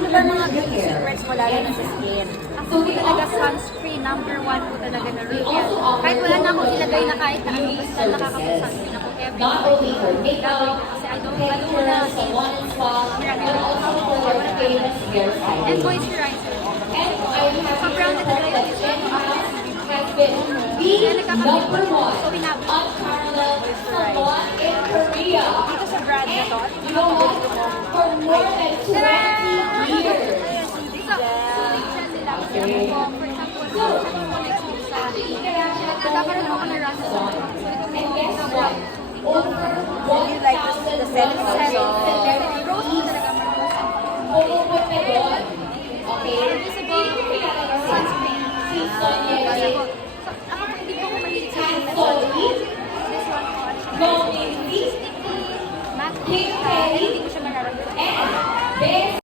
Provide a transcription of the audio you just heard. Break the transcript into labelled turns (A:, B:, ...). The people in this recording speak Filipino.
A: ano ba mga beauty secrets mo lalo na sa skin? Ako po talaga sunscreen, number one po talaga na routine. Kahit wala na akong ilagay na kahit na ano, basta nakakapag-sunscreen ako every day. Kasi I don't, I don't wanna
B: for famous hair
A: And moisturizer.
B: And I have
A: Sa brown na talaga yung
B: that in-house has been the number one unparalleled salon in Korea.
A: Dito sa brand na to,
B: Known Okay. For example, sabi ko next
A: week sa nagkakaroon ako ng rasa sa Would you like to see the selling
B: also? Rose mo talaga
A: marasa. Okay. Visible, sunscreen.
B: Kasi
A: ako,
B: ako hindi ko mahilig sa This one, Matte.